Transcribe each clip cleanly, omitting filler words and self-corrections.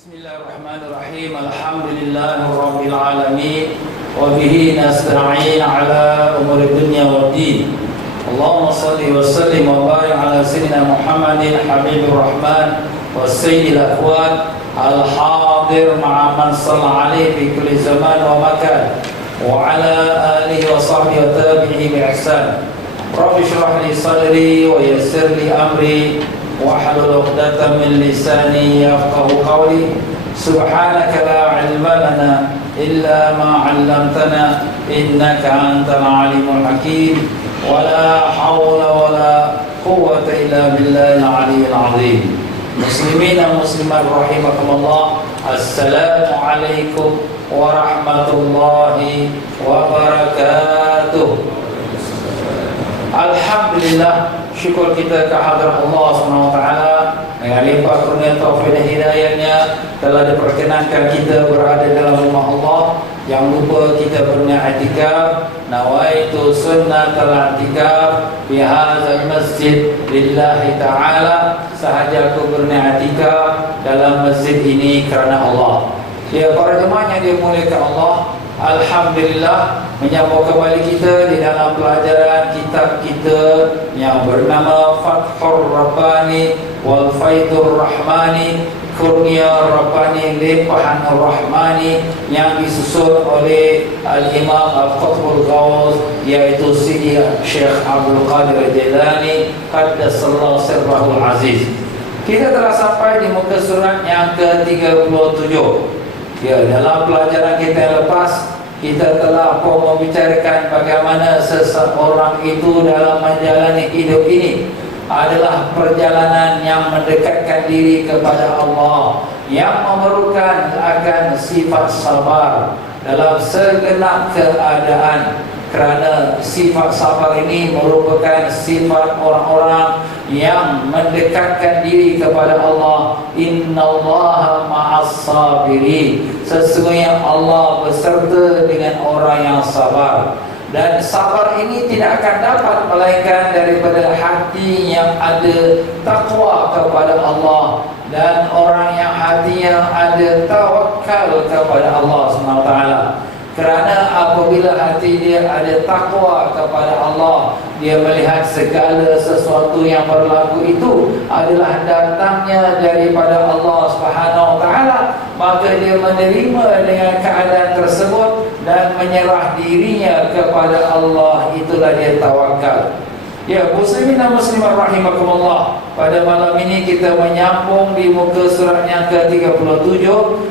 Bismillahirrahmanirrahim. Alhamdulillahirabbil alamin wa bihi nasta'in ala umuri dunya waddin. Allahumma shalli wa sallim wa barik ala sayyidina Muhammadin habibir rahman wa sayyidil akwan al-hadir ma'a man shalla alaihi fi kulli zaman wa makan wa ala alihi wa sahbihi wa tabi'ihi bi ihsan. Rabbi shrah li sadri wa yassir li amri wahlul 'uqdatam min lisani yafqahu qawli. Subhanaka la 'ilma lana illa ma 'allamtana innaka antal 'alimul hakim. Wa la hawla wa la quwwata illa billahil 'aliyyil 'azim. Muslimin dan muslimat rahimakumullah. Assalamu alaikum warahmatullahi wabarakatuh. Alhamdulillah, syukur kita kehadrat Allah SWT dengan limpah kurnia taufik dan hidayahnya telah diperkenankan kita berada dalam rumah Allah. Yang lupa kita berniat i'tikaf, nawaitu sunnatal i'tikaf fi hadzal masjid lillahi ta'ala. Sahaja aku berniat i'tikaf dalam masjid ini kerana Allah. Ya, para jemaah yang dimuliakan Allah, alhamdulillah menyambut kembali kita di dalam pelajaran kitab kita yang bernama Fathur Rabbani wal Faidur Rahmani, Kurnia Rabbani Limpahan Rahmani, yang disusun oleh Al-Imam Al-Qutbul Ghaus, yaitu Sidi Syekh Abdul Qadir Jilani Qaddasallahu Sirrahul Aziz. Kita telah sampai di muka surat yang ke-37. Ya, dalam pelajaran kita yang lepas, kita telah membicarakan bagaimana seseorang itu dalam menjalani hidup ini adalah perjalanan yang mendekatkan diri kepada Allah, yang memerlukan akan sifat sabar dalam segenap keadaan. Kerana sifat sabar ini merupakan sifat orang-orang yang mendekatkan diri kepada Allah. Innallaha ma'as sabirin. Sesungguhnya Allah beserta dengan orang yang sabar. Dan sabar ini tidak akan dapat melainkan daripada hati yang ada takwa kepada Allah, dan orang yang hati yang ada tawakal kepada Allah SWT. Kerana apabila hati dia ada takwa kepada Allah, dia melihat segala sesuatu yang berlaku itu adalah datangnya daripada Allah Subhanahu Wa Taala, maka dia menerima dengan keadaan tersebut dan menyerah dirinya kepada Allah. Itulah dia tawakal. Ya, muslimin dan muslimat rahimakumullah, pada malam ini kita menyambung di muka surat yang ke-37.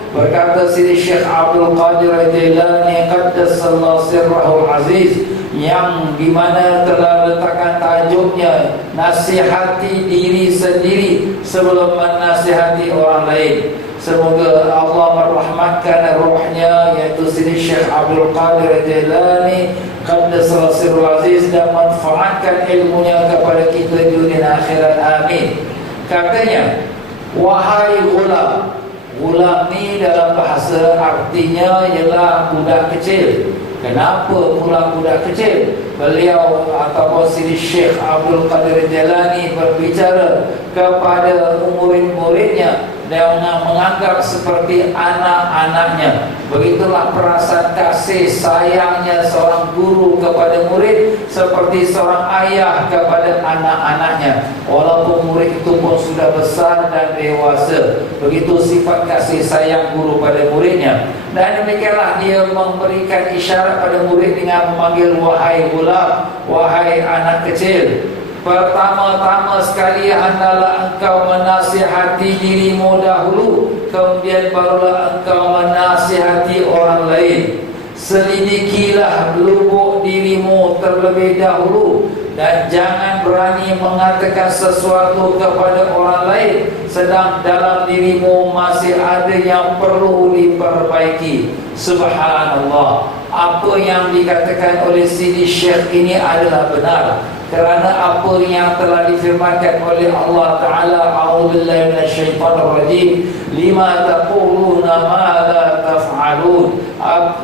Berkata Sidi Syekh Abdul Qadir Jilani Qaddasallahu Sirrahul Aziz, yang dimana telah letakkan tajuknya nasihati diri sendiri sebelum menasihati orang lain. Semoga Allah merahmatkan rohnya, yaitu Sidi Syekh Abdul Qadir Jilani Qaddasallahu Sirrahul Aziz, dan manfaatkan ilmunya kepada kita dunia akhirat. Amin. Katanya, wahai ghulam. Ghulam ni dalam bahasa artinya ialah budak kecil. Kenapa pula budak kecil? Beliau ataupun Sidi Syekh Abdul Qadir Jilani berbicara kepada murid-muridnya dan menganggap seperti anak-anaknya. Begitulah perasaan kasih sayangnya seorang guru kepada murid, seperti seorang ayah kepada anak-anaknya, walaupun murid itu pun sudah besar dan dewasa. Begitu sifat kasih sayang guru pada muridnya. Dan demikianlah dia memberikan isyarat pada murid dengan memanggil wahai ghulam, wahai anak kecil. Pertama-tama sekali hendaklah engkau menasihati dirimu dahulu, kemudian barulah engkau menasihati orang lain. Selidikilah lubuk dirimu terlebih dahulu, dan jangan berani mengatakan sesuatu kepada orang lain sedang dalam dirimu masih ada yang perlu diperbaiki. Subhanallah, apa yang dikatakan oleh Sidi Syekh ini adalah benar. Kerana apa yang telah difirmankan oleh Allah Ta'ala, a'udzubillahi minasyaitonir rajim, lima taquluna ma la taf'alun.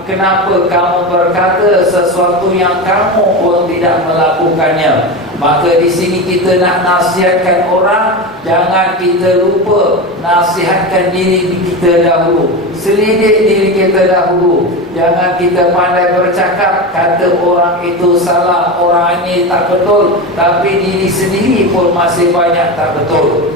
Kenapa kamu berkata sesuatu yang kamu pun tidak melakukannya? Maka di sini kita nak nasihatkan orang, jangan kita lupa nasihatkan diri kita dahulu, selidik diri kita dahulu. Jangan kita pandai bercakap, kata orang itu salah, orang ini tak betul, tapi diri sendiri pun masih banyak tak betul.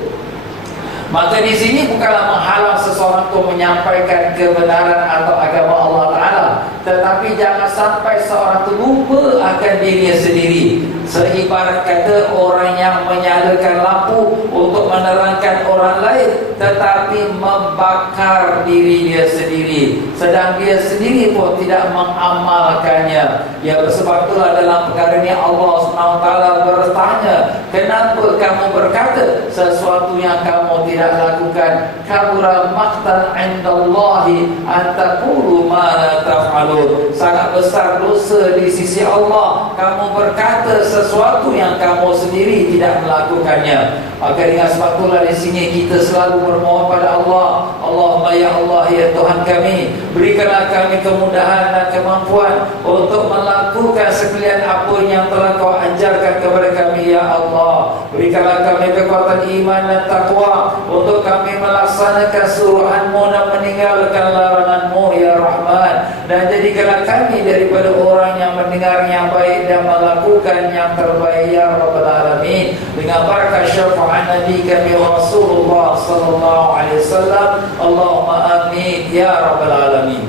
Maka di sini bukanlah menghalang seseorang untuk menyampaikan kebenaran atau agama Allah Ta'ala, tetapi jangan sampai seorang itu lupa akan dirinya sendiri. Seibarat kata orang yang menyalakan lampu untuk menerangkan orang lain, tetapi membakar diri dia sendiri, sedang dia sendiri pun tidak mengamalkannya. Ya, sebab itulah dalam perkara ini Allah SWT bertanya, kenapa kamu berkata sesuatu yang kamu tidak lakukan? Kabura maqtan 'indallahi an taqulu ma la taf'alun. Sangat besar dosa di sisi Allah kamu berkata sesuatu yang kamu sendiri tidak melakukannya. Maka dengan sebab itulah di sini kita selalu bermohon pada Allah, Allahumma ya Allah, ya Tuhan kami, berikanlah kami kemudahan dan kemampuan untuk melakukan sekalian apa yang telah Kau ajarkan kepada kami, ya Allah. Berikanlah kami kekuatan iman dan takwa untuk kami melaksanakan suruhan-Mu dan meninggalkan larangan-Mu, ya Rahman. Dan jadikanlah kami daripada orang yang mendengar yang baik dan melakukan yang terbaik, ya Rabbal Alamin. Dengan barakah syafaat Nabi kami Rasulullah sallallahu alaihi wasallam, Allahumma amin ya Rabbal Alamin.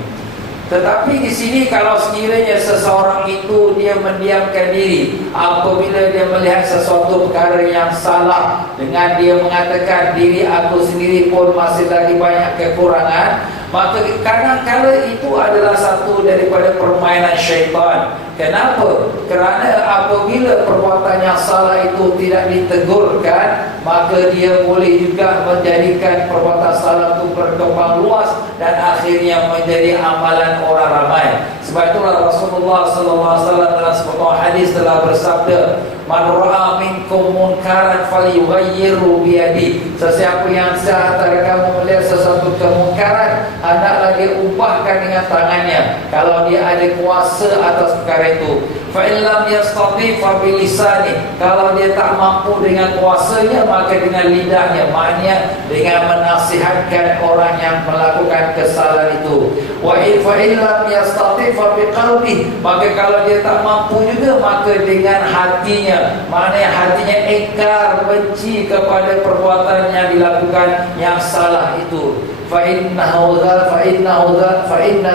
Tetapi di sini kalau sekiranya seseorang itu dia mendiamkan diri apabila dia melihat sesuatu perkara yang salah, dengan dia mengatakan diri aku sendiri pun masih lagi banyak kekurangan, maka kadang-kadang itu adalah satu daripada permainan syaitan. Kenapa? Kerana apabila perbuatan yang salah itu tidak ditegurkan, maka dia boleh juga menjadikan perbuatan salah itu berkembang luas dan akhirnya menjadi amalan orang ramai. Sebab itulah Rasulullah SAW dalam sebuah hadis telah bersabda, man ra'a minkum munkaran falyughayyirhu biyadi. Sesiapa yang antara kamu melihat sesuatu kemungkaran, hendaklah dia ubahkan dengan tangannya kalau dia ada kuasa atas perkara itu. Fa in lam yastati fa bilisani. Kalau dia tak mampu dengan kuasanya, maka dengan lidahnya, maknanya dengan menasihatkan orang yang melakukan kesalahan itu. Wa in fa in lam yastati fa biqalbi. Maka kalau dia tak mampu juga, maka dengan hatinya, maknanya hatinya ingkar, benci kepada perbuatan yang dilakukan yang salah itu. Inna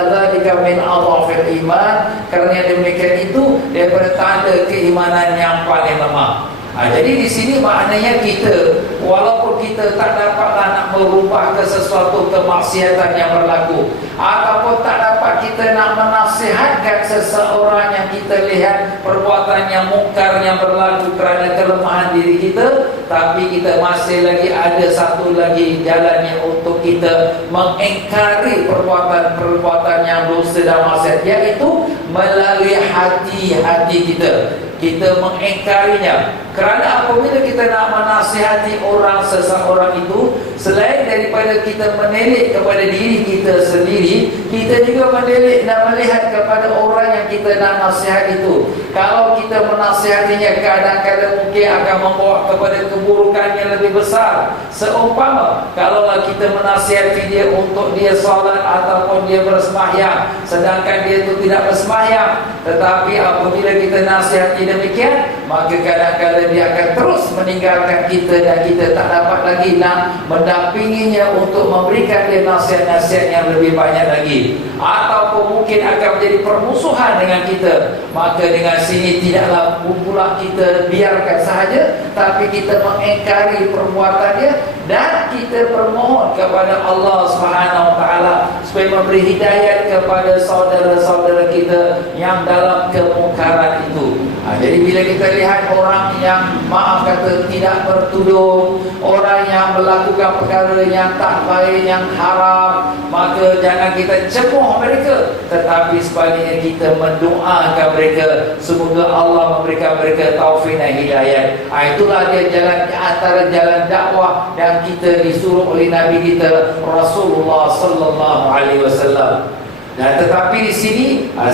dzalika min adhafil iman. Kerana demikian itu daripada tanda keimanan yang paling lemah. Jadi di sini maknanya kita, walaupun kita tak dapatlah nak merubah ke sesuatu kemaksiatan yang berlaku, ataupun tak dapat kita nak menasihatkan seseorang yang kita lihat perbuatan yang mungkar yang berlaku kerana kelemahan diri kita, tapi kita masih lagi ada satu lagi jalannya untuk kita mengingkari perbuatan-perbuatan yang dosa dan maksiat, iaitu melalui hati-hati kita. Kita mengingkarinya. Kerana apabila kita nak menasihati orang seseorang itu, selain daripada kita menilik kepada diri kita sendiri, kita juga menilik dan melihat kepada orang yang kita nak nasihat itu. Kalau kita menasihatinya, kadang-kadang mungkin akan membawa kepada keburukan yang lebih besar. Seumpama kalaulah kita menasihati dia untuk dia solat ataupun dia bersembahyang, sedangkan dia itu tidak bersembahyang, tetapi apabila kita nasihati demikian, maka kadang-kadang dia akan terus meninggalkan kita dan kita tak dapat lagi nak mendampinginya untuk memberikan dia nasihat-nasihat yang lebih banyak lagi, ataupun mungkin akan menjadi permusuhan dengan kita. Maka dengan sini tidaklah pula kita biarkan sahaja, tapi kita mengingkari perbuatannya dan kita bermohon kepada Allah Subhanahu Wa Taala supaya memberi hidayat kepada saudara-saudara kita yang dalam kemungkaran itu. Jadi bila kita lihat orang yang maaf kata tidak bertudung, orang yang melakukan perkara yang tak baik, yang haram, maka jangan kita cemoh mereka, tetapi sebaliknya kita mendoakan mereka, semoga Allah memberikan mereka taufik dan hidayah. Itulah dia jalan, antara jalan dakwah yang kita disuruh oleh Nabi kita Rasulullah sallallahu alaihi wasallam. Nah, tetapi di sini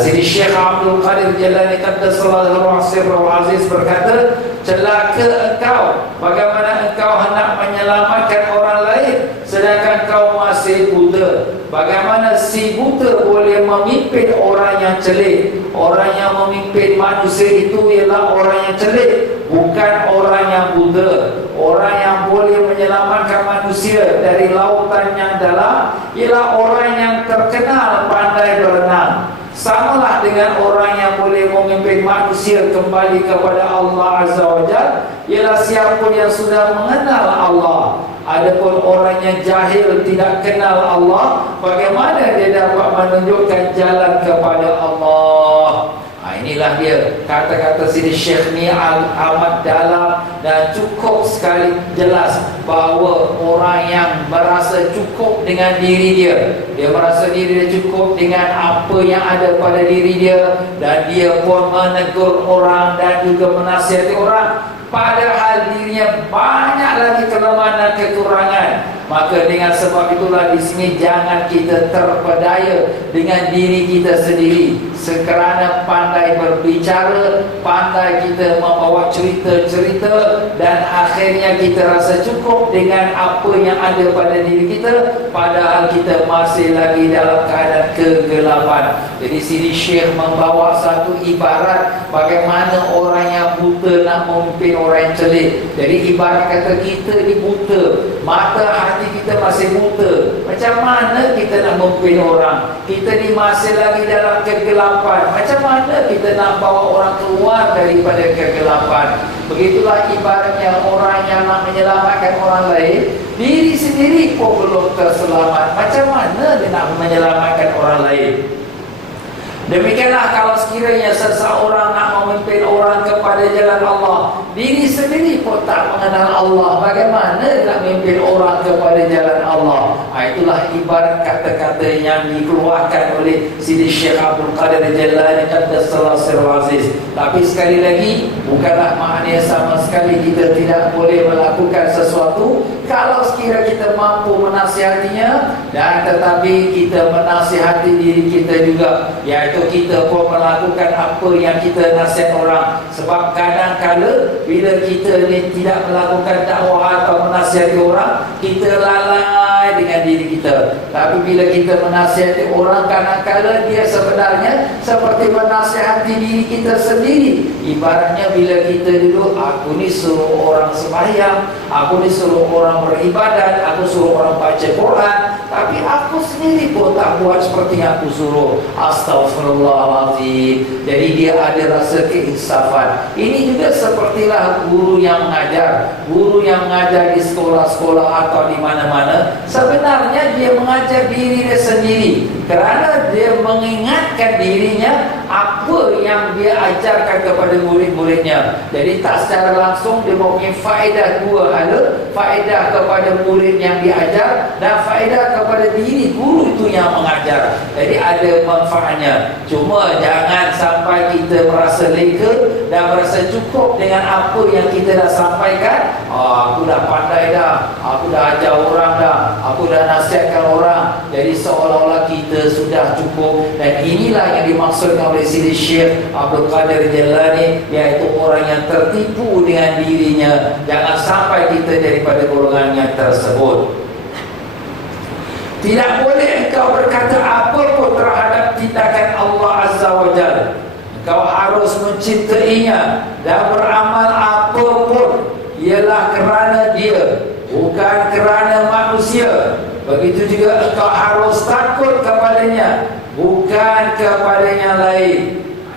Sidi Syekh Abdul Qadir Jalani Qaddasallahu Sirruhu Aziz berkata, celaka engkau, bagaimana engkau hendak menyelamatkan orang lain sedangkan kau masih buta. Bagaimana si buta boleh memimpin orang yang celik? Orang yang memimpin manusia itu ialah orang yang celik, bukan orang yang buta. Orang yang boleh menyelamatkan manusia dari lautan yang dalam ialah orang yang terkenal pandai berenang. Samalah dengan orang yang boleh memimpin manusia kembali kepada Allah Azza wa Jalla ialah siapa yang sudah mengenal Allah. Adapun orang yang jahil tidak kenal Allah, bagaimana dia dapat menunjukkan jalan kepada Allah? Inilah dia kata-kata Sidi Syekh ni amat dalam dan cukup sekali jelas bahawa orang yang merasa cukup dengan diri dia, dia merasa diri dia cukup dengan apa yang ada pada diri dia, dan dia pun menegur orang dan juga menasihati orang, padahal dirinya banyak lagi kelemahan dan kekurangan. Maka dengan sebab itulah di sini jangan kita terpedaya dengan diri kita sendiri, sekerana pandai berbicara, pandai kita membawa cerita-cerita, dan akhirnya kita rasa cukup dengan apa yang ada pada diri kita, padahal kita masih lagi dalam keadaan kegelapan. Jadi Sidi Syekh membawa satu ibarat bagaimana orang yang buta nak memimpin orang yang celik. Jadi ibarat kata kita ni buta, mata hati kita masih buta, macam mana kita nak memimpin orang? Kita ni masih lagi dalam kegelapan, macam mana kita nak bawa orang keluar daripada kegelapan? Begitulah ibaratnya orang yang nak menyelamatkan orang lain, diri sendiri pun belum terselamat, macam mana dia nak menyelamatkan orang lain? Demikianlah kalau sekiranya seseorang nak memimpin orang kepada jalan Allah, diri sendiri pun tak mengenal Allah, bagaimana nak memimpin orang kepada jalan Allah? Itulah ibarat kata-kata yang dikeluarkan oleh Sidi Syekh Abdul Qadir Jalani Qaddasallahu Sirruhu Aziz. Tapi sekali lagi, bukanlah maknanya sama sekali kita tidak boleh melakukan sesuatu kalau sekiranya kita mampu menasihatinya, dan tetapi kita menasihati diri kita juga, iaitu kita pun melakukan apa yang kita nasihat orang. Sebab kadang-kala bila kita ni tidak melakukan dakwah atau menasihati orang, kita lalai dengan diri kita. Tapi bila kita menasihati orang, kadang-kala dia sebenarnya seperti menasihati diri kita sendiri. Ibaratnya bila kita duduk, aku ni suruh orang sembahyang, aku ni suruh orang beribadat, aku suruh orang baca Quran, tapi aku sendiri pun tak buat seperti yang aku suruh. Astaghfirullahaladzim. Jadi dia ada rasa keinsafan. Ini juga sepertilah guru yang mengajar. Guru yang mengajar di sekolah-sekolah atau di mana-mana, sebenarnya dia mengajar diri dia sendiri, kerana dia mengingatkan dirinya apa yang dia ajarkan kepada murid-muridnya. Jadi tak secara langsung dia mempunyai faedah dua hala, faedah kepada murid yang diajar dan faedah kepada diri guru itu yang mengajar. Jadi ada manfaatnya. Cuma jangan sampai kita merasa lega dan merasa cukup dengan apa yang kita dah sampaikan. Aku dah pandai dah, aku dah ajar orang dah, aku dah nasihatkan orang. Jadi seolah-olah kita sudah cukup. Dan inilah yang dimaksudkan oleh Sidi Syekh Abdul Qadir Jalani, iaitu orang yang tertipu dengan dirinya. Jangan sampai kita daripada golongan yang tersebut. Tidak boleh engkau berkata apa pun terhadap tindakan Allah Azza wa Jalla. Engkau harus mencintainya dan beramal apa pun ialah kerana dia, bukan kerana manusia. Begitu juga engkau harus takut kepadanya, bukan kepada yang lain.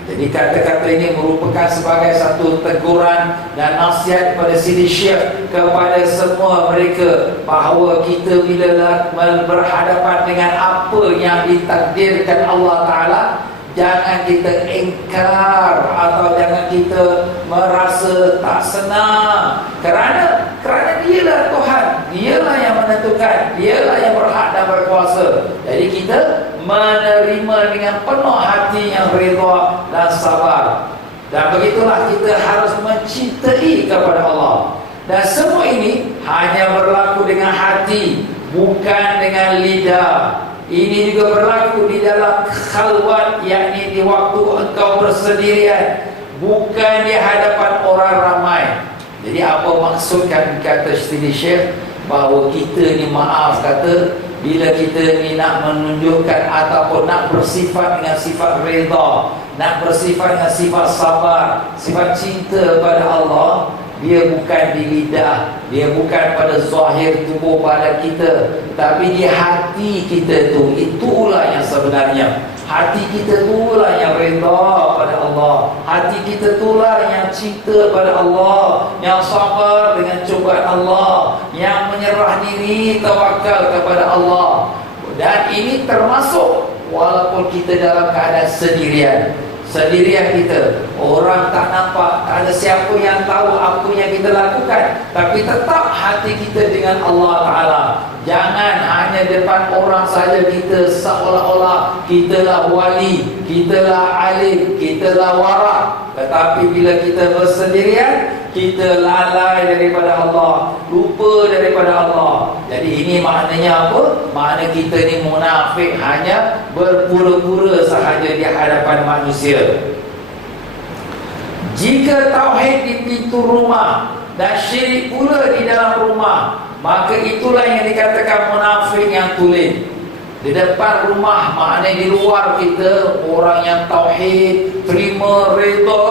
Jadi kata-kata ini merupakan sebagai satu teguran dan nasihat kepada Sidi Syekh kepada semua mereka, bahawa kita bila berhadapan dengan apa yang ditakdirkan Allah Ta'ala, jangan kita ingkar atau jangan kita merasa tak senang, kerana dialah Tuhan, dialah yang menentukan, dialah yang berhak dan berkuasa. Jadi kita menerima dengan penuh hati yang redha dan sabar. Dan begitulah kita harus mencintai kepada Allah. Dan semua ini hanya berlaku dengan hati, bukan dengan lidah. Ini juga berlaku di dalam khalwat, yakni di waktu engkau bersendirian, bukan di hadapan orang ramai. Jadi apa maksudkan kata Siti Syekh, bahawa kita ni maaf kata, bila kita ni nak menunjukkan ataupun nak bersifat dengan sifat redha, nak bersifat dengan sifat sabar, sifat cinta pada Allah, dia bukan di lidah, dia bukan pada zahir tubuh badan kita, tapi di hati kita tu. Itulah yang sebenarnya. Hati kita itulah yang redha pada Allah, hati kita itulah yang cinta pada Allah, yang sabar dengan cubaan Allah, yang menyerah diri, tawakal kepada Allah. Dan ini termasuk walaupun kita dalam keadaan sendirian kita, orang tak nampak, tak ada siapa yang tahu apa yang kita lakukan, tapi tetap hati kita dengan Allah Ta'ala. Jangan hanya depan orang saja kita seolah-olah kitalah wali, kitalah alim, kitalah warak, tetapi bila kita bersendirian, kita lalai daripada Allah, lupa daripada Allah. Jadi ini maknanya apa? Makna kita ni munafik, hanya berpura-pura sahaja di hadapan manusia. Jika tauhid di pintu rumah dan syirik pula di dalam rumah, maka itulah yang dikatakan munafik yang tulen. Di depan rumah maknanya di luar kita orang yang tauhid, terima, redha,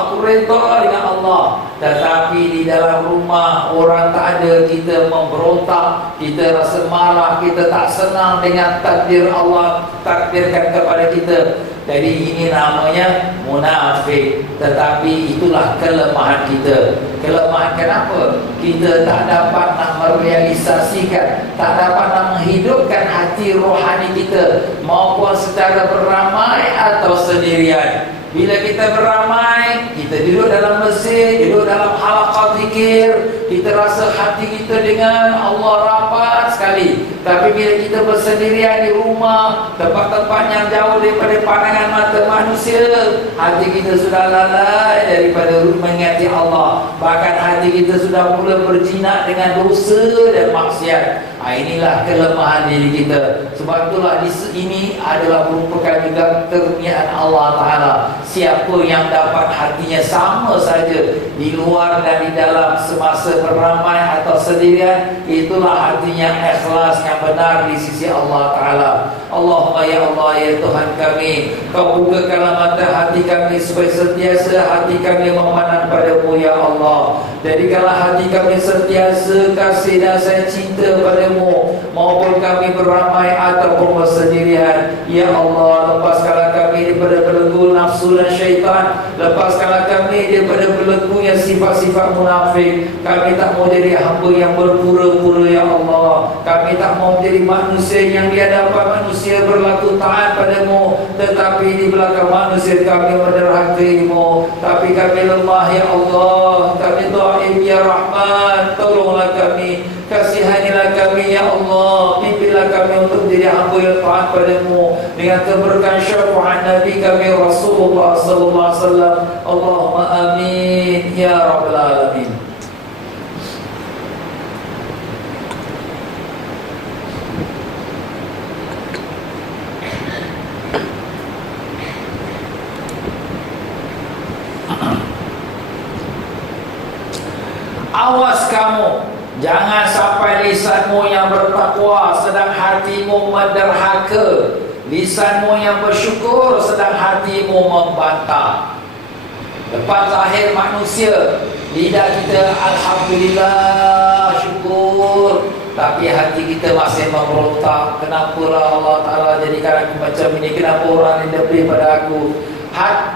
aku redha dengan Allah. Tetapi di dalam rumah orang tak ada, kita memberontak, kita rasa marah, kita tak senang dengan takdir Allah takdirkan kepada kita. Jadi ini namanya munafik. Tetapi itulah kelemahan kita. Kelemahan kenapa? Kita tak dapat nak merealisasikan, tak dapat nak menghidupkan hati rohani kita, maupun secara beramai atau sendirian. Bila kita beramai, kita duduk dalam masjid, duduk dalam halaqah zikir, kita rasa hati kita dengan Allah rapat sekali. Tapi bila kita bersendirian di rumah, tempat-tempat yang jauh daripada pandangan mata manusia, hati kita sudah lalai daripada mengingati Allah. Bahkan hati kita sudah mula berjinak dengan dosa dan maksiat. Inilah kelemahan diri kita. Sebab itulah ini adalah merupakan juga kurniaan Allah Ta'ala. Siapa yang dapat hatinya sama saja di luar dan di dalam, semasa beramai atau sendirian, itulah hatinya ikhlas yang benar di sisi Allah Ta'ala. Allahumma ya Allah, ya Tuhan kami, Kau bukakanlah mata hati kami supaya sentiasa hati kami memandang padamu ya Allah. Jadikanlah hati kami sentiasa kasih dan sayang cinta padamu, maupun kami beramai ataupun bersendirian. Ya Allah, lepaskanlah kami daripada belenggu nafsu dan syaitan. Lepaskanlah kami daripada belenggunya sifat-sifat munafik. Kami tak mau jadi hamba yang berpura-pura ya Allah. Kami tak mau menjadi manusia yang di hadapan manusia berlaku taat padamu, tetapi di belakang manusia kami menderhakaimu. Tapi kami lemah ya Allah, kami dhaif ya Rahman. Tolonglah kami, kasihanilah kami ya Allah. Pimpinlah kami untuk menjadi hamba yang taat padamu dengan keberkahan syafaat Nabi kami Rasulullah sallallahu alaihi wasallam. Allahumma amin ya rabbal alamin. Awas kamu, jangan sampai lisanmu yang bertakwa sedang hatimu menderhaka, lisanmu yang bersyukur sedang hatimu membantah. Depan zahir manusia, lidah kita alhamdulillah, syukur, tapi hati kita masih memberontak. Kenapalah Allah Ta'ala jadikan aku macam ini? Kenapa orang ini lebih pada aku?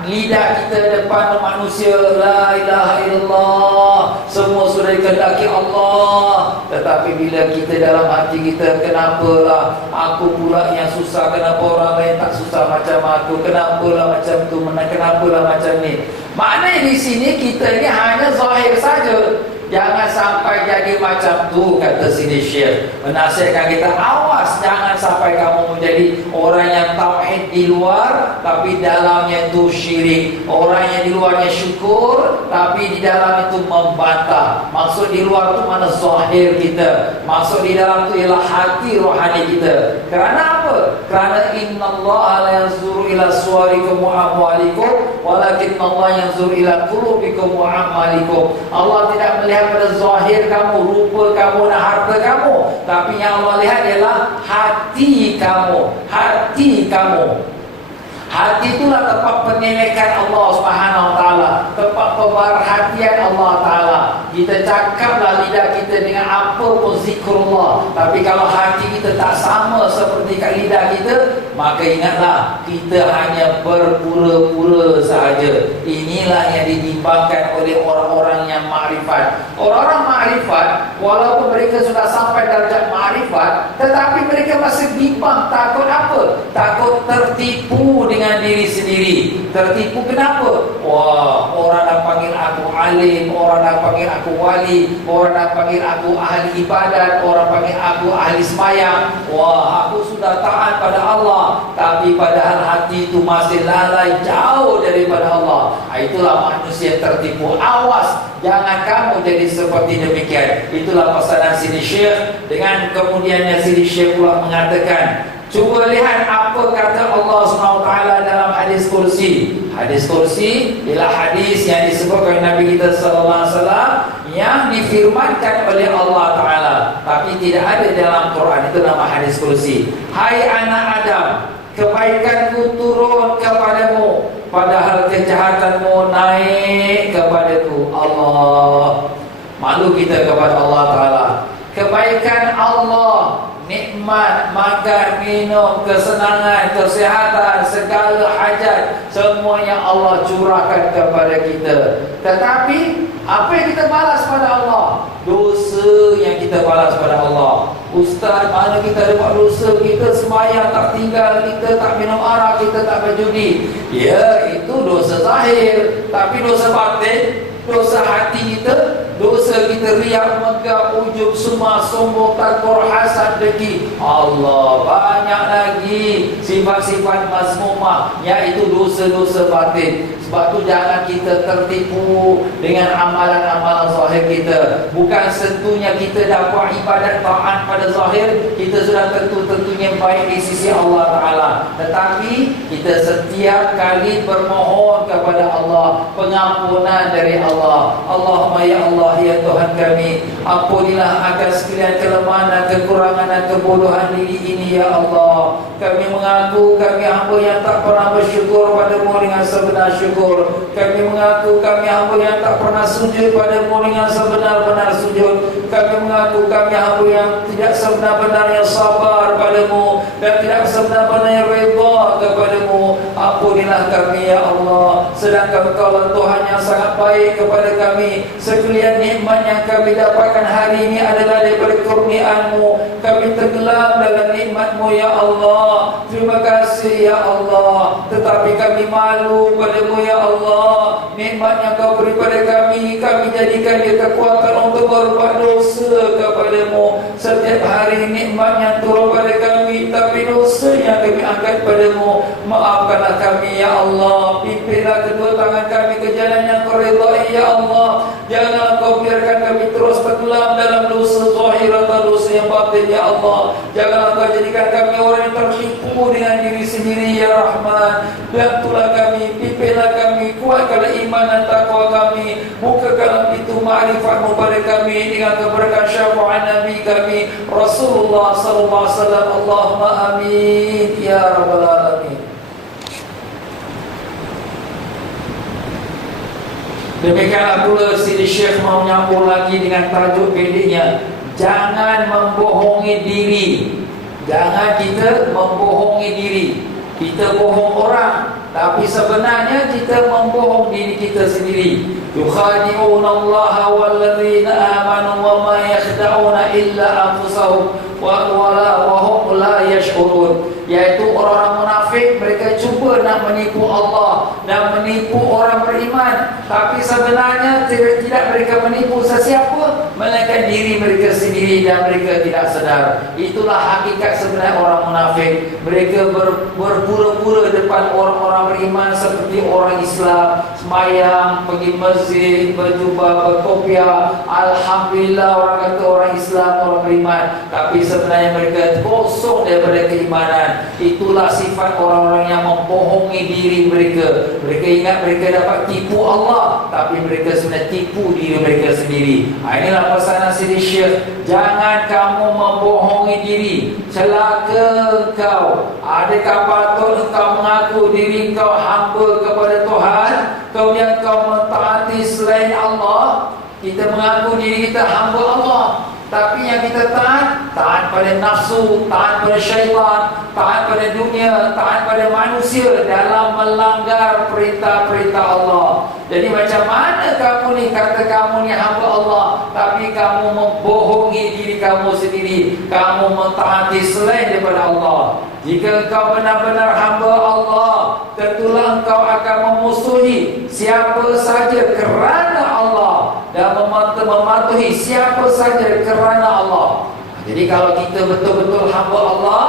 lidah kita depan manusia, la ilaha illallah, semua sudah dikehendaki Allah. Tetapi bila kita dalam hati kita, kenapalah aku pula yang susah, kenapa orang lain tak susah macam aku, kenapalah macam tu, kenapalah macam ni. Maknanya di sini kita ni hanya zahir saja. Jangan sampai jadi macam tu, kata sini Syekh menasihatkan kita, awas jangan sampai kamu menjadi orang yang tauhid di luar tapi dalamnya itu syirik, orang yang di luarnya syukur tapi di dalam itu membantah. Maksud di luar itu mana zahir kita, maksud di dalam itu ialah hati rohani kita. Kerana apa? Kerana innallaha la yanzuru ila suwarikum wa amwalikum walakinnallaha yanzuru ila qulubikum wa amalikum. Allah tidak melihat pada zahir kamu, rupa kamu dan harta kamu, tapi yang Allah lihat ialah hati kamu. Hati kamu, hati itulah tempat penyelekan Allah Subhanahu Wa Taala, tempat pemerhatian Allah Taala. Kita cakaplah lidah kita dengan apa pun zikrullah, tapi kalau hati kita tak sama seperti kat lidah kita, maka ingatlah kita hanya berpura-pura sahaja. Inilah yang dibimbangkan oleh orang-orang yang makrifat. Orang-orang makrifat, walaupun mereka sudah sampai darjat makrifat, tetapi mereka masih bimbang. Takut apa? Takut tertipu dengan diri sendiri. Tertipu kenapa? Wah, orang nak panggil aku alim, orang nak panggil aku wali, orang nak panggil aku ahli ibadat, orang panggil aku ahli sembahyang. Wah, aku sudah taat pada Allah, tapi padahal hati itu masih lalai jauh daripada Allah. Itulah manusia tertipu. Awas, jangan kamu jadi seperti demikian. Itulah pesanan sini Syekh. Dengan kemudiannya sini Syekh pula mengatakan, cuba lihat apa kata Allah SWT dalam hadis kursi. Hadis kursi ialah hadis yang disebutkan oleh Nabi kita SAW, yang difirmankan oleh Allah Ta'ala, tapi tidak ada dalam Quran. Itu nama hadis kursi. Hai anak Adam, kebaikanku turun kepadamu, padahal kejahatanmu naik kepadaku. Allah, malu kita kepada Allah Ta'ala. Kebaikan Allah, nikmat, makan, minum, kesenangan, kesihatan, segala hajat, semua yang Allah curahkan kepada kita. Tetapi apa yang kita balas pada Allah? Dosa yang kita balas pada Allah. Ustaz, mana kita ada buat dosa? Kita sembahyang tak tinggal, kita tak minum arak, kita tak berjudi. Ya, itu dosa zahir. Tapi dosa batin, dosa hati kita, dosa kita riak, megah, ujub, sumah, sombong, takbur, hasad, dengki. Allah, banyak lagi sifat-sifat mazmumah, iaitu dosa-dosa batin. Sebab tu jangan kita tertipu dengan amalan-amalan zahir kita. Bukan tentunya kita dapat ibadat taat pada zahir, kita sudah tentunya baik di sisi Allah Ta'ala. Tetapi kita setiap kali bermohon kepada Allah pengampunan dari Allah. Allahumma ya Allah, ya Tuhan kami, ampunilah akan sekalian kelemahan dan kekurangan dan kebodohan diri ini ya Allah. Kami mengaku kami hamba yang tak pernah bersyukur padamu dengan sebenar syukur. Kami mengaku kami hamba yang tak pernah sujud padamu dengan sebenar-benar sujud. Kami mengaku kami hamba yang tidak sebenar-benarnya sabar padamu dan tidak sebenar-benarnya redha kepadamu. Ampunilah kami ya Allah, sedangkan Engkau Tuhan yang sangat baik kepada kami. Sekalian nikmat yang kami dapatkan hari ini adalah daripada kurniaan-Mu. Kami tenggelam dalam nikmat-Mu ya Allah. Terima kasih ya Allah. Tetapi kami malu padamu ya Allah. Nikmat yang Kau beri pada kami, kami jadikan dia kekuatan untuk berbuat dosa kepadamu. Setiap hari nikmat yang turun pada kami, tapi dosa yang kami angkat padamu. Maafkanlah kami ya Allah. Pimpinlah kedua tangan kami ke jalan yang Kau redai ya Allah. Janganlah Kau biarkan kami terus tenggelam dalam dosa zahir atau dosa yang batin ya Allah. Janganlah Kau jadikan kami orang yang tertipu dengan diri sendiri ya Rahman. Bantulah kami, pimpinlah kami, kuatkanlah iman dan takwa kami. Bukakanlah pintu ma'rifat-Mu pada kami dengan keberkahan syafaat Nabi kami Rasulullah sallallahu alaihi wasallam. Allahumma amin ya rabbal alamin. Demikianlah pula Sidi Syekh mau menyambung lagi dengan tajuk pendeknya, jangan membohongi diri. Jangan kita membohongi diri. Kita bohong orang, tapi sebenarnya kita membohong diri kita sendiri. Yukhadi'una Allah walladzina amanu wa ma yakhda'una illa anfusahum wa hum la yash'urun. Yaitu orang munafik, mereka cuba nak menipu Allah dan menipu orang beriman, tapi sebenarnya tidak mereka menipu sesiapa melainkan diri mereka sendiri dan mereka tidak sedar. Itulah hakikat sebenarnya orang munafik. Mereka berpura-pura depan orang-orang beriman seperti orang Islam, sembahyang, pergi masjid, berjubah, berkopiah, alhamdulillah orang kata orang Islam, orang beriman, tapi sebenarnya mereka kosong daripada keimanan. Itulah sifat orang-orang yang membohongi diri mereka. Mereka ingat mereka dapat tipu Allah, tapi mereka sebenarnya tipu diri mereka sendiri. Inilah pesanan Sidi Syekh, jangan kamu membohongi diri. Celaka kau. Adakah patut engkau mengaku diri kau hamba kepada Tuhan, kemudian kau mentaati selain Allah? Kita mengaku diri kita hamba Allah, tapi yang kita taat pada nafsu, taat pada syaitan, taat pada dunia, taat pada manusia dalam melanggar perintah-perintah Allah. Jadi macam mana kamu ni kata kamu ni hamba Allah, tapi kamu membohongi diri kamu sendiri, kamu mentaati selain daripada Allah. Jika kau benar-benar hamba Allah, tentulah engkau akan memusuhi siapa saja kerana Allah dan mematuhi siapa saja kerana Allah. Jadi kalau kita betul-betul hamba Allah,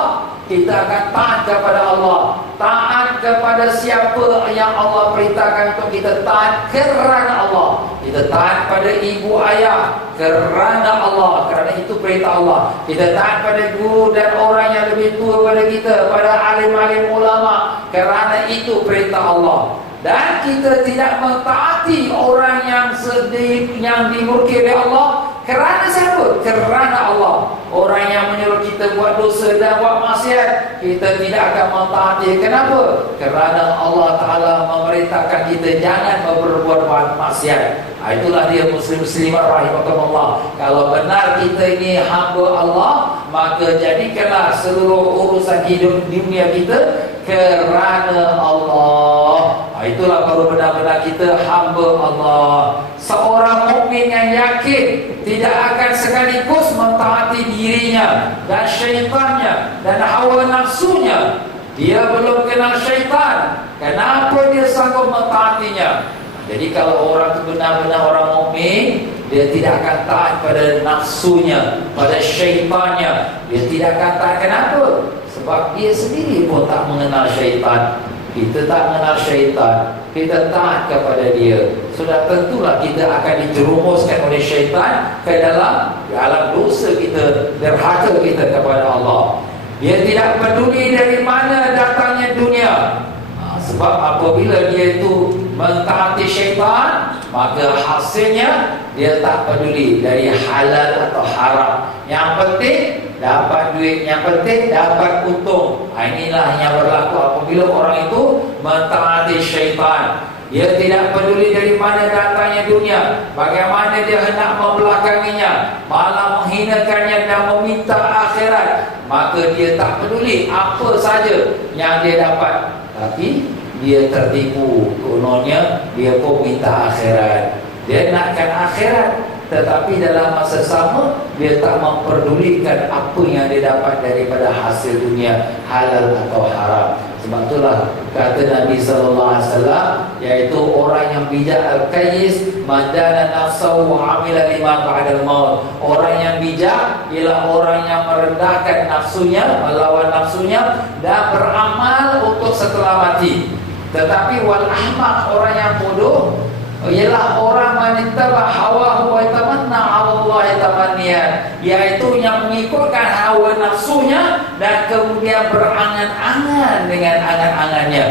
kita akan taat kepada Allah, taat kepada siapa yang Allah perintahkan untuk kita taat kerana Allah. Kita taat pada ibu ayah kerana Allah, kerana itu perintah Allah. Kita taat pada guru dan orang yang lebih tua pada kita, pada alim-alim ulama, kerana itu perintah Allah. Dan kita tidak mentaati orang yang dimurkai oleh Allah kerana siapa? Kerana Allah. Orang yang menyuruh kita buat dosa dan buat maksiat, kita tidak akan mentaati. Kenapa? Kerana Allah Ta'ala memerintahkan kita jangan berbuat maksiat. Itulah dia muslim-muslimat rahimahumullah. Kalau benar kita ini hamba Allah, maka jadikanlah seluruh urusan hidup dunia kita kerana Allah. Itulah baru benar-benar kita hamba Allah. Seorang mukmin yang yakin tidak akan sekaligus mentaati dirinya dan syaitannya dan hawa nafsunya. Dia belum kenal syaitan, kenapa dia sanggup mentaatinya? Jadi kalau orang itu benar-benar orang mukmin, dia tidak akan taat pada nafsunya, pada syaitannya. Dia tidak akan taat. Kenapa? Sebab dia sendiri pun tak mengenal syaitan. Kita tak mengenal syaitan, kita taat kepada dia, sudah tentulah kita akan dijerumuskan oleh syaitan ke dalam dosa kita, derhaka kita kepada Allah. Dia tidak peduli dari mana datangnya dunia. Sebab apabila dia itu mentaati syaitan, maka hasilnya dia tak peduli dari halal atau haram. Yang penting dapat duit, yang penting dapat untung. Inilah yang berlaku apabila orang itu mentaati syaitan. Dia tidak peduli dari mana datangnya dunia, bagaimana dia hendak membelakanginya, malah menghinakannya dan meminta akhirat. Maka dia tak peduli apa saja yang dia dapat, tapi dia tertipu. Kononnya dia pun minta akhirat. Dia nakkan akhirat, tetapi dalam masa sama dia tak memperdulikan apa yang dia dapat daripada hasil dunia, halal atau haram. Sebab itulah kata Nabi SAW, iaitu orang yang bijak al-qayyis madana nafsahu wa amila lima ba'dal maut. Orang yang bijak ialah orang yang merendahkan nafsunya, melawan nafsunya dan beramal untuk setelah mati. Tetapi wal ahmaq, orang yang bodoh, ialah orang manittaba hawahu wa tamanna 'ala Allah tamanniyan, yaitu yang mengikutkan hawa nafsunya dan kemudian berangan-angan dengan angan-angannya.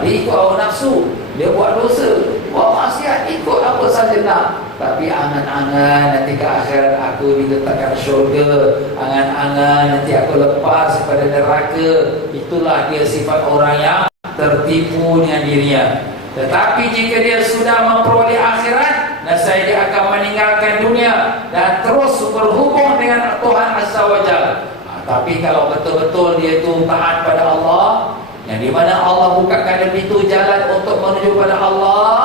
Dia ikut hawa nafsu, dia buat dosa, buat maksiat, ikut apa saja nak, tapi angan-angan nanti ke akhirat aku diletakkan syurga, angan-angan nanti aku lepas daripada neraka. Itulah dia sifat orang yang tertipu dengan dirinya. Tetapi jika dia sudah memperoleh akhirat, nescaya dia akan meninggalkan dunia dan terus berhubung dengan Tuhan Azza wa Jalla. Tapi kalau betul-betul dia itu taat pada Allah, yang di mana Allah bukakan pintu jalan untuk menuju pada Allah,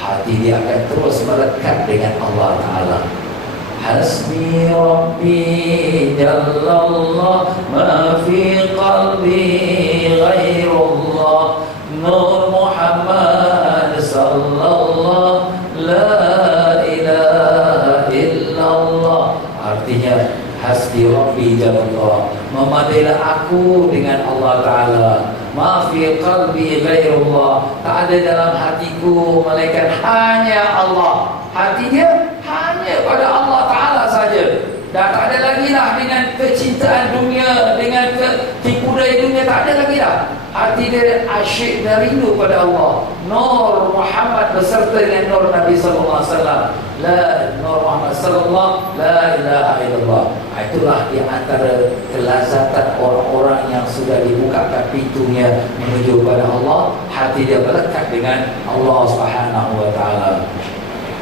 hati dia akan terus melekat dengan Allah Ta'ala. Hasbi Rabbi Jallallah, ma fi qalbi ghairullah, Nur Muhammad Sallallahu la ilaha illallah. Artinya hasbi Rabbi Jallallah, memadailah aku dengan Allah Ta'ala. Ma fi qalbi ghairullah, tak ada dalam hatiku melainkan hanya Allah. Hati dia hanya pada Allah Ta'ala saja. Dan tak ada lagi lah dengan kecintaan dunia, dengan tipu daya dunia, tak ada lagi lah. Hati dia asyik dan rindu pada Allah. Nur Muhammad beserta dengan nur Nabi sallallahu alaihi wasallam. La Nur Muhammad sallallahu la ilaha illallah. Itulah di antara kelazatan orang-orang yang sudah dibukakan pintunya menuju pada Allah, hati dia melekat dengan Allah Subhanahu wa taala.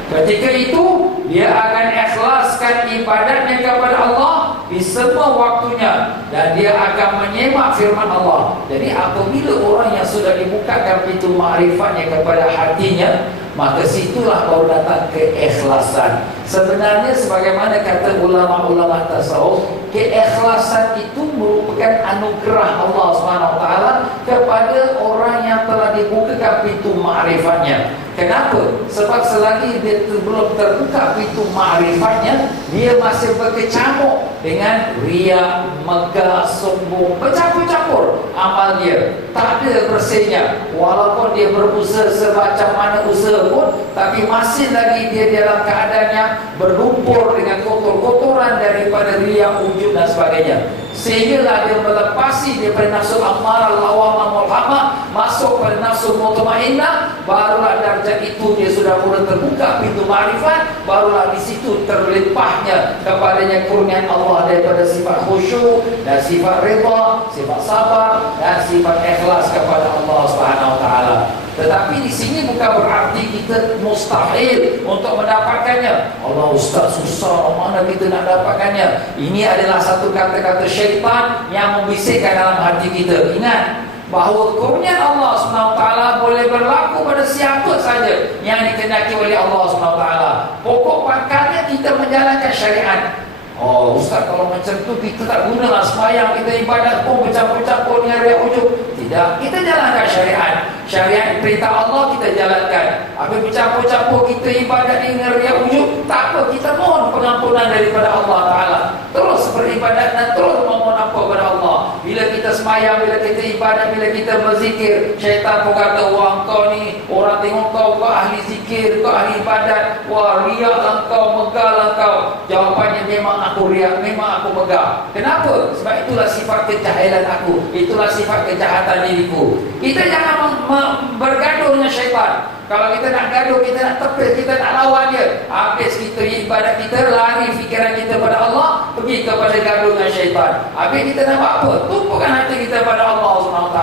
Ketika itu dia akan ikhlaskan ibadatnya kepada Allah di semua waktunya, dan dia akan menyemak firman Allah. Jadi apabila orang yang sudah dibukakan pintu ma'rifatnya kepada hatinya, maka situlah baru datang keikhlasan. Sebenarnya sebagaimana kata ulama-ulama tasawuf, keikhlasan itu merupakan anugerah Allah SWT kepada orang yang telah dibukakan pintu ma'rifatnya. Kenapa? Sebab selagi dia belum terbuka pintu ma'rifatnya, dia masih berkecamuk dengan riya, megah, sombong, bercampur-campur amal dia. Tak ada bersihnya. Walaupun dia berusaha semacam mana usaha pun, tapi masih lagi dia dalam keadaan yang berlumpur dengan kotor-kotoran daripada riya, ujub dan sebagainya. Sehinggalah dia melepasi daripada nafsu ammarah, lawamah, mulhamah, masuk pada nafsu mutmainnah. Barulah darjat itu dia sudah mula terbuka pintu ma'rifat. Barulah di situ terlimpahnya kepadanya kurniaan Allah daripada sifat khusyuk dan sifat redha, sifat sabar dan sifat ikhlas kepada Allah Subhanahu wa taala. Tetapi di sini bukan berarti kita mustahil untuk mendapatkannya. Allah Ustaz, susah, mana kita nak dapatkannya? Ini adalah satu kata-kata syaitan yang membisikkan dalam hati kita. Ingat bahawa kurniaan Allah SWT boleh berlaku pada siapa saja yang dikehendaki oleh Allah SWT. Pokok pangkalnya kita menjalankan syariat. Oh Ustaz, kalau macam tu kita tak gunalah sembahyang, kita ibadat pun bercampur-campur dengan riya, ujub. Tidak, kita jalankan syariat. Syariat perintah Allah kita jalankan. Habis bercampur-campur kita ibadat dengan riya, ujub, tak apa, kita mohon pengampunan daripada Allah Ta'ala. Terus beribadat dan terus memohon ampun kepada Allah. Bila kita sembahyang, bila kita ibadat, bila kita berzikir, syaitan pun kata, wah kau ni, orang tengok kau ahli zikir, kau ahli ibadat, wah riak lah kau, megah lah kau. Jawapannya memang aku riak, memang aku megah. Kenapa? Sebab itulah sifat kejahilan aku, itulah sifat kejahatan diriku. Kita jangan bergaduh dengan syaitan. Kalau kita nak gaduh, kita nak tepis, kita nak lawan dia, habis kita ibadat kita, lari fikiran kita pada Allah, pergi kepada gaduh dengan syaitan. Habis kita nak buat apa? Tumpukan hati kita pada Allah SWT.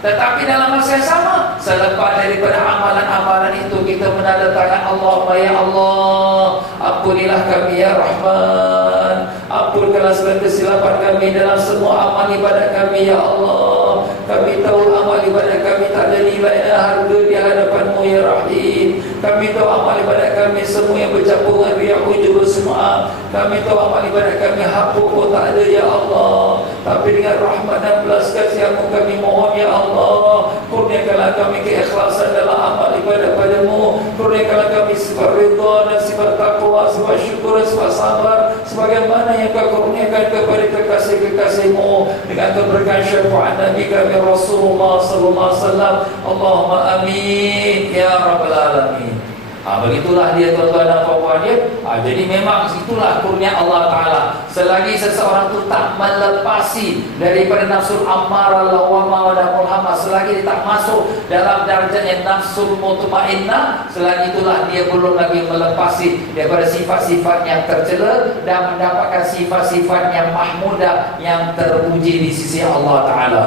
Tetapi dalam masa yang sama, selepas daripada amalan-amalan itu, kita menandatangan Allahumma ya Allah, ampunilah kami ya Rahman, ampunkanlah segala kesilapan kami dalam semua amal ibadat kami ya Allah. Kami tahu amal ibadat kami tak ada nilai dan harga di hadapan-Mu ya Rahim. Kami tahu amal ibadat kami semua yang bercampur dengan riya, ujub, semua. Kami tahu amal ibadat kami hak pun tak ada ya Allah. Tapi dengan rahmat dan belas kasihan-Mu kami mohon ya Allah, kurniakanlah kami keikhlasan dalam amal ibadat pada-Mu. Kurniakanlah kami sifat ridha dan sifat taqwa, sifat syukur dan sifat sabar, sebagaimana yang Kau kurniakan kepada kekasih-kekasih-Mu dengan keberkahan syafaat Nabi kami Rasulullah sallallahu alaihi wasallam. Allahumma amin ya rabbal alamin. Begitulah dia tuan-tuan dan puan-puan dia. Jadi memang itulah kurnia Allah Ta'ala. Selagi seseorang itu tak melepasi daripada nafsu ammarah, lawamah dan mulhamah, selagi dia tak masuk dalam darjah yang nafsu mutmainnah, selagi itulah dia belum lagi melepasi daripada sifat-sifat yang tercela dan mendapatkan sifat-sifat yang mahmudah, yang terpuji di sisi Allah Ta'ala.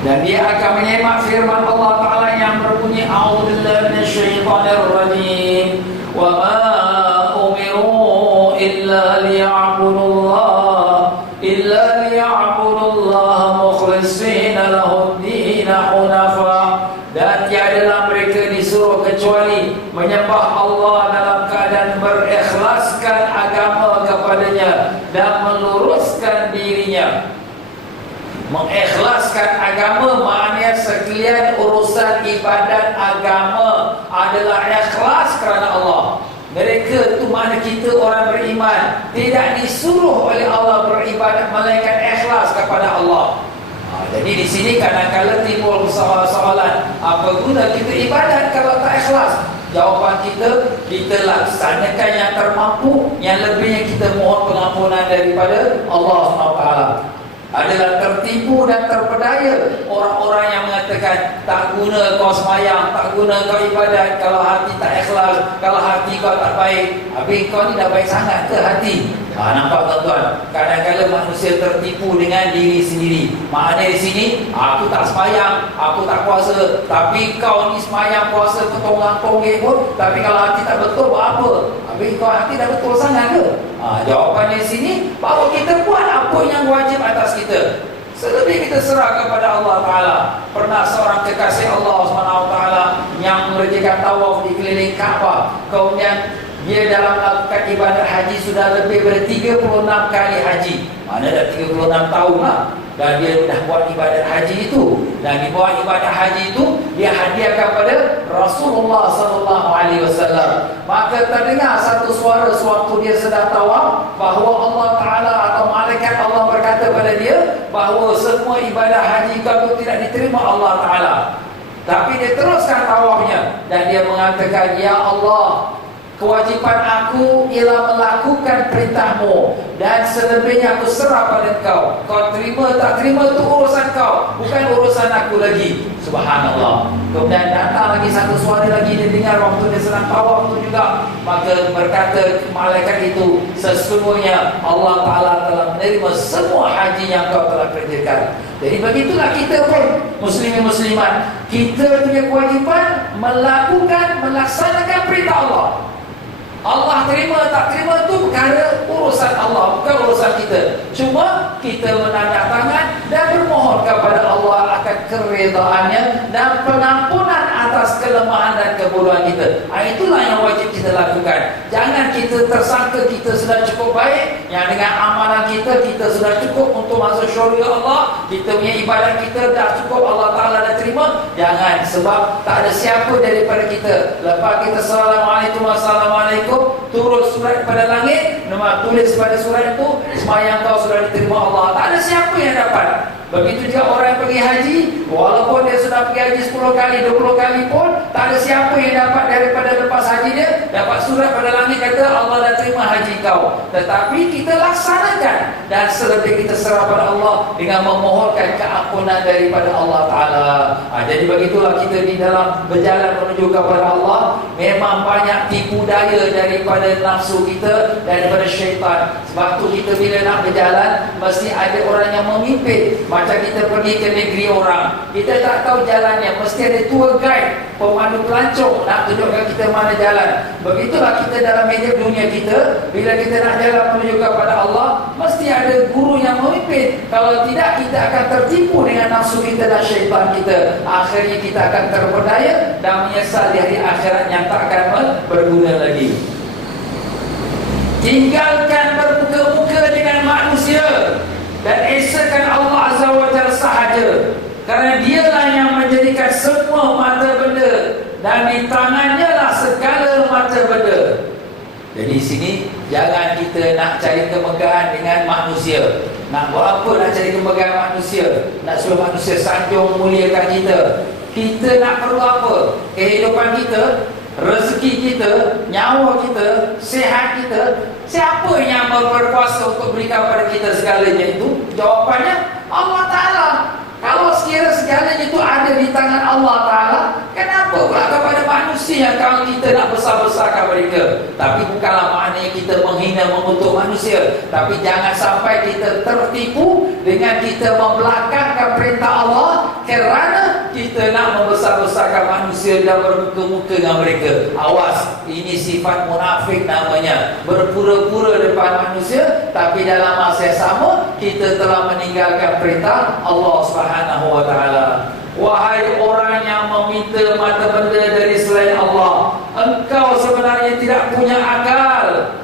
Dan dia akan menyemak firman Allah Ta'ala yang berbunyi, A'udzubillahi minasyaitonirrajim, wa ma umiru illa liya'budullaha mukhlishina lahud-din hunafa. Dan tiadalah mereka disuruh kecuali menyembah Allah dalam keadaan berikhlaskan agama kepadanya dan meluruskan dirinya. Mengikhlaskan agama maknanya sekalian urusan ibadat agama adalah ikhlas kerana Allah. Mereka tu makna kita orang beriman tidak disuruh oleh Allah beribadat melainkan ikhlas kepada Allah. Jadi di sini kadang-kadang timbul soalan, apa guna kita ibadat kalau tak ikhlas? Jawapan kita laksanakan yang termampu, yang lebihnya kita mohon pengampunan daripada Allah SWT. Adalah tertipu dan terpedaya orang-orang yang mengatakan tak guna kau semayang, tak guna kau ibadat kalau hati tak ikhlas, kalau hati kau tak baik. Habis kau ni dah baik sangat ke hati? Nampak tuan-tuan, kadang-kadang manusia tertipu dengan diri sendiri. Maknanya di sini, aku tak semayang, aku tak puasa, tapi kau ni semayang, puasa, ketonggang-tonggeng pun, tapi kalau hati tak betul, buat apa? Habis kau hati dah betul sangat ke? Jawapannya di sini, bahawa kita buat apa yang wajib atas kita. Selebih kita serah kepada Allah Ta'ala. Pernah seorang kekasih Allah SWT yang mengerjakan tawaf di keliling Kaabah, kemudian dia dalam melakukan ibadat haji sudah lebih dari 36 kali haji. Mana dah 36 tahun lah. Dan dia dah buat ibadat haji itu. Dan di bawah ibadat haji itu, dia hadiahkan pada Rasulullah SAW. Maka terdengar satu suara sewaktu dia sedang tawaf, bahawa Allah Ta'ala atau malaikat Allah berkata pada dia, bahawa semua ibadat haji kau tidak diterima Allah Ta'ala. Tapi dia teruskan tawafnya. Dan dia mengatakan, Ya Allah, kewajipan aku ialah melakukan perintahmu dan selebihnya aku serah pada kau. Kau terima tak terima itu urusan kau, bukan urusan aku lagi. Subhanallah. Kemudian datang lagi satu suara lagi dia dengar waktu dia sedang tawaf itu juga. Maka berkata malaikat itu, sesungguhnya Allah Ta'ala telah menerima semua haji yang kau telah kerjakan. Jadi begitulah kita pun muslimin muslimat, kita punya kewajipan melaksanakan perintah Allah. Allah terima tak terima itu perkara urusan Allah, bukan urusan kita. Cuma kita menandatangan dan bermohon kepada Allah akan keredaannya dan pengampunan atas kelemahan dan kebodohan kita. Itulah yang wajib kita lakukan. Jangan kita tersangka kita sudah cukup baik, yang dengan amalan kita sudah cukup untuk masuk syurga Allah, kita punya ibadat kita dah cukup, Allah Ta'ala dah terima. Jangan, sebab tak ada siapa daripada kita lepas kita Assalamualaikum, turun surat pada langit, nama tulis pada surat itu, semayang kau sudah diterima Allah. Tak ada siapa yang dapat. Begitu juga orang yang pergi haji, walaupun dia sudah pergi haji 10 kali, 20 kali pun, tak ada siapa yang dapat daripada lepas haji dia dapat surat pada langit kata Allah dah terima haji kau. Tetapi kita laksanakan dan selebih kita serah pada Allah dengan memohonkan keampunan daripada Allah Ta'ala. Jadi begitulah kita di dalam berjalan menuju kepada Allah, memang banyak tipu daya daripada nafsu kita, daripada syaitan. Sebab tu kita bila nak berjalan, mesti ada orang yang memimpin. Macam kita pergi ke negeri orang, kita tak tahu jalannya, mesti ada tour guide, pemandu pelancong nak tunjukkan kita mana jalan. Begitulah kita dalam hidup dunia kita, bila kita nak jalan menuju kepada Allah, mesti ada guru yang memimpin. Kalau tidak, kita akan tertipu dengan nafsu kita dan syaitan kita. Akhirnya kita akan terpedaya dan menyesal di hari akhirat yang tak akan berguna lagi. Tinggalkan bermuka-muka dengan manusia dan esakan Allah Azza wa Jalla sahaja, kerana dialah yang menjadikan semua mata benda dan di tangannya lah segala mata benda. Jadi di sini jangan kita nak cari kemegahan dengan manusia. Nak buat apa nak cari kemegahan manusia? Nak suruh manusia sanjung muliakan kita. Kita nak perlu apa? Kehidupan kita, rezeki kita, nyawa kita, sihat kita. Siapa yang berkuasa untuk berikan kepada kita segalanya itu? Jawapannya Allah Ta'ala. Kalau sekiranya segalanya itu ada di tangan Allah Ta'ala, kenapa pula kepada manusia kalau kita nak besar-besarkan mereka? Tapi bukanlah maknanya kita menghina, mengutuk manusia. Tapi jangan sampai kita tertipu dengan kita membelakangkan perintah Allah kerana kita nak membesar-besarkan manusia dan bermuka-muka dengan mereka. Awas, ini sifat munafik namanya. Berpura-pura depan manusia, tapi dalam masa yang sama kita telah meninggalkan perintah Allah Subhanahu wa taala. Wahai orang yang meminta mata benda dari selain Allah, engkau sebenarnya tidak punya akal.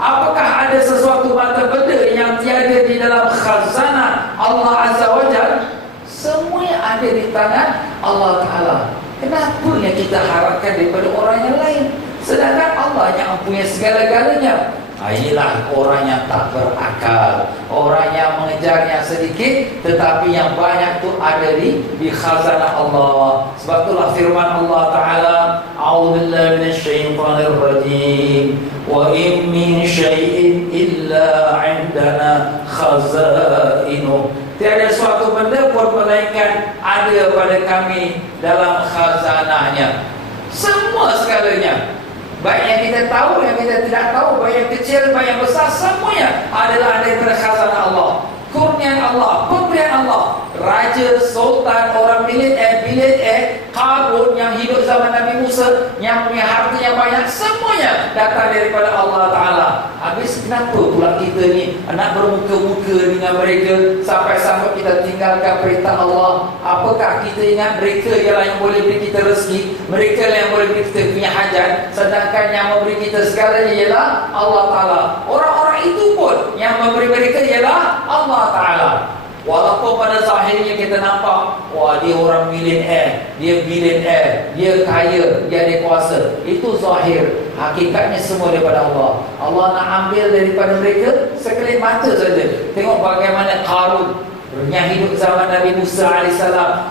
Apakah ada sesuatu mata benda yang tiada di dalam khazanah Allah Azza wa Jalla? Semuanya ada di tangan Allah Ta'ala. Kenapa yang kita harapkan daripada orang yang lain, sedangkan Allah yang mempunyai segala-galanya? Inilah orang yang tak berakal, orang yang mengejar yang sedikit tetapi yang banyak tu ada di khazanah Allah. Sebab itulah firman Allah Ta'ala, a'udzubillahi minasyaitonir rajim, wa in min syai'in illa 'indana khazainuh. Tiada suatu benda pun melainkan ada pada kami dalam khazanahnya. Semua segalanya, baik yang kita tahu, yang kita tidak tahu, baik yang kecil, baik yang besar, semuanya adalah daripada khazanah Allah. Kurnian Allah, pemberian Allah. Raja, sultan, orang bilit Qarun yang hidup zaman Nabi Musa, yang punya harta yang banyak, semuanya datang daripada Allah Ta'ala. Habis kenapa pula kita ni nak bermuka-muka dengan mereka sampai-sampai kita tinggalkan perintah Allah? Apakah kita ingat mereka ialah yang boleh beri kita rezeki, mereka yang boleh beri kita punya hajat, sedangkan yang memberi kita segalanya ialah Allah Ta'ala. Orang-orang itu pun yang memberi mereka ialah Allah Ta'ala. Walaupun pada zahirnya kita nampak, wah dia orang milioner, dia kaya, dia ada kuasa. Itu zahir. Hakikatnya semua daripada Allah. Allah nak ambil daripada mereka sekelip mata saja. Tengok bagaimana Qarun yang hidup zaman Nabi Musa AS,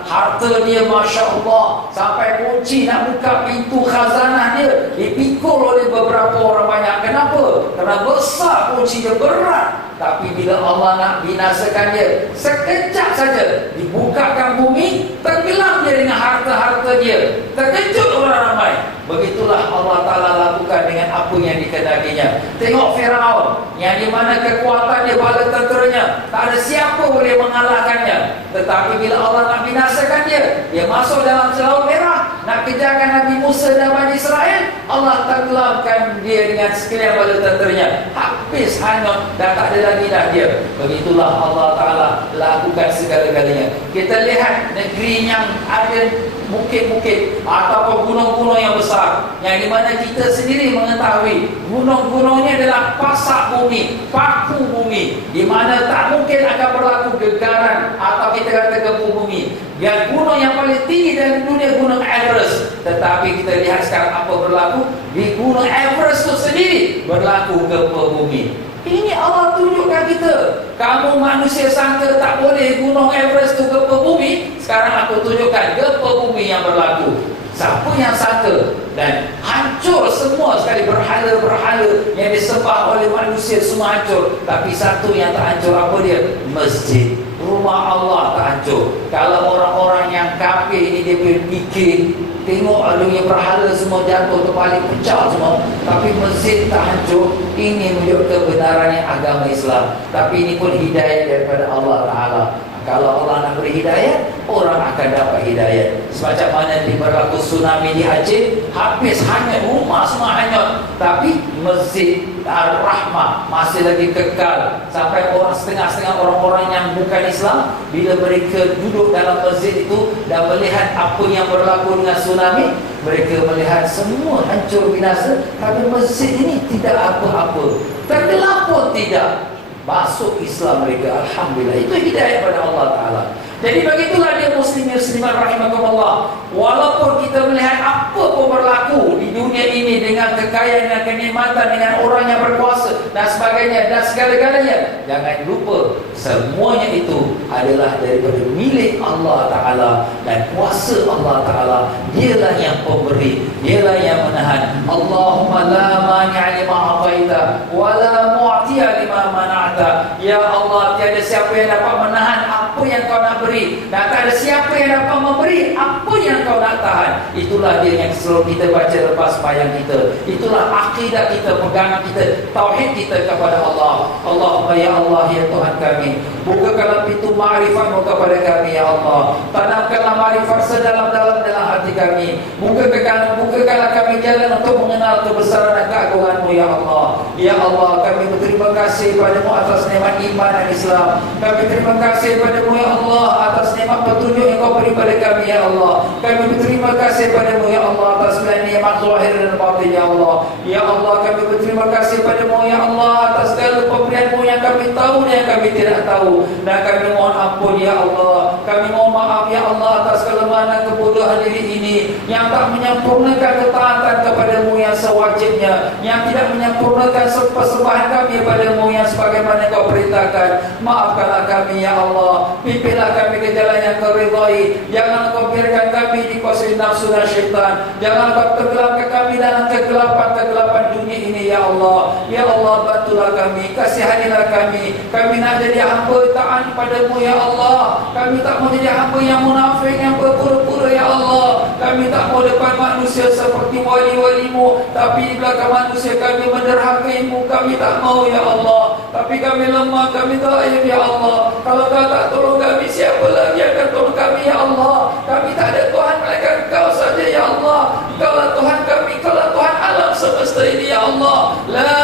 harta dia Masya Allah, sampai kunci nak buka pintu khazanah dia dipikul oleh beberapa orang banyak. Kenapa? Kerana besar kunci dia, berat. Tapi bila Allah nak binasakan dia, sekejap saja dibukakan bumi, tenggelam dia dengan harta-harta dia. Terkejut orang ramai. Begitulah Allah Ta'ala lakukan dengan apa yang dikenakinya. Tengok Firaun, yang di mana kekuatan dia, bala tenteranya, tak ada siapa boleh mengalahkannya. Tetapi bila Allah nak binasakan dia, dia masuk dalam Laut Merah, nak kejarkan Nabi Musa dan Bani Israel, Allah tenggelamkan dia dengan sekalian bala tenteranya. Habis, hanyut, dan tak ada lagi dah dia. Begitulah Allah Ta'ala lakukan segala-galanya. Kita lihat negeri yang ada bukit-bukit ataupun gunung-gunung yang besar, yang di mana kita sendiri mengetahui gunung-gunungnya adalah pasak bumi, paku bumi, di mana tak mungkin akan berlaku gegaran atau kita kata gempa bumi. Yang gunung yang paling tinggi dalam dunia, Gunung Everest. Tetapi kita lihat sekarang apa berlaku di Gunung Everest itu sendiri, berlaku gempa bumi. Ini Allah tunjukkan kita. Kamu manusia sangka tak boleh Gunung Everest itu gempa bumi, sekarang aku tunjukkan gempa bumi yang berlaku. Siapa yang sangka? Dan hancur semua sekali, berhala-berhala yang disembah oleh manusia semua hancur. Tapi satu yang tak hancur, apa dia? Masjid, rumah Allah tak hancur. Kalau orang-orang yang kafir ini dia fikir, tengok adanya berhala semua jatuh, terbalik, pecah semua, tapi masjid tak hancur. Ini menunjukkan kebenarannya agama Islam. Tapi ini pun hidayah daripada Allah Ta'ala. Kalau Allah nak beri hidayah, orang akan dapat hidayah. Semacam mana di berlaku tsunami di Aceh, habis hanyut, rumah semua hanyut, tapi Masjid Ar-Rahmah masih lagi kekal. Sampai orang setengah-setengah orang-orang yang bukan Islam, bila mereka duduk dalam masjid itu dan melihat apa yang berlaku dengan tsunami, mereka melihat semua hancur binasa, tapi masjid ini tidak apa-apa, tenggelam pun tidak. Masuk Islam mereka, alhamdulillah. Itu hidayah pada Allah Ta'ala. Jadi begitulah dia muslimin-muslimat rahimakumullah. Walaupun kita melihat apa pun berlaku di dunia ini dengan kekayaan dan kenikmatan, dengan orang yang berkuasa dan sebagainya dan segala-galanya, jangan lupa semuanya itu adalah daripada milik Allah Ta'ala dan kuasa Allah Ta'ala. Dialah yang pemberi, dialah yang menahan. Allahumma la mani'a lima a'taita wa la mu'tiya lima mana'ta. Ya Allah, tiada siapa yang dapat menahan apa yang kau nak beri memberi, dan tak ada siapa yang dapat memberi apa yang kau nak tahan. Itulah dia yang selalu kita baca lepas sembahyang kita. Itulah akidah kita, pegangan kita, tauhid kita kepada Allah. Allahumma ya Allah ya Tuhan kami, bukakanlah pintu ma'rifatmu kepada kami ya Allah. Tanamkanlah ma'rifat sedalam-dalam dalam hati kami. Bukakanlah kami jalan untuk mengenal kebesaran dan keagungan-Mu ya Allah. Ya Allah, kami berterima kasih padamu atas nikmat iman dan Islam. Kami terima kasih padamu ya Allah atas nikmat petunjuk yang kau beri pada kami ya Allah. Kami berterima kasih padamu ya Allah atas segala nikmat zahir dan batin ya Allah. Ya Allah, kami berterima kasih padamu ya Allah atas segala pemberian-Mu yang kami tahu dan yang kami tidak tahu. Dan kami mohon ampun ya Allah. Kami mohon maaf ya Allah atas kelemahan dan kebodohan diri ini yang tak menyempurnakan ketaatan kepada-Mu yang sewajibnya, yang tidak menyempurnakan persembahan kami padamu yang sebagaimana kau perintahkan. Maafkanlah kami ya Allah, pimpinlah kami ke jalan yang kau ridhai. Jangan kau biarkan kami dikuasai nafsu dan syaitan. Jangan kau tenggelamkan kami dalam kegelapan dunia ini ya Allah. Ya Allah, bantulah kami, kasihanilah kami. Kami nak jadi hamba taat padamu ya Allah. Kami tak mau jadi hamba yang munafik, yang berpura-pura ya Allah. Kami tak mau depan manusia seperti wali-walimu, tapi di belakang manusia kami menderhakaimu. Kami tak mau ya Allah. Tapi kami lemah, kami dhaif ya Allah. Kalau kau tak tolong kami, siapa lagi akan tolong kami ya Allah? Kami tak ada Tuhan melainkan Kau saja ya Allah. Kaulah Tuhan kami, Kaulah Tuhan alam semesta ini ya Allah. La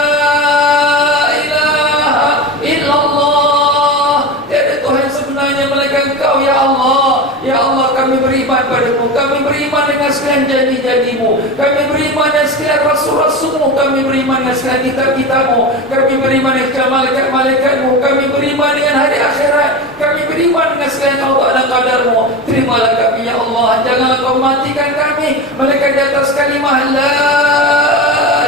ilaha illallah. Tiada Tuhan sebenarnya melainkan Kau ya Allah. Ya Allah, kami beriman padamu. Kami beriman dengan sekalian janji-janji-Mu. Kami beriman dengan sekalian rasul-rasul-Mu. Kami beriman dengan sekalian kitab-kitab-Mu. Kami beriman dengan malaikat-malaikat-Mu. Kami beriman dengan hari akhirat. Kami beriman dengan sekalian qada dan qadar-Mu. Terimalah kami ya Allah. Janganlah Kau matikan kami melainkan di atas kalimah la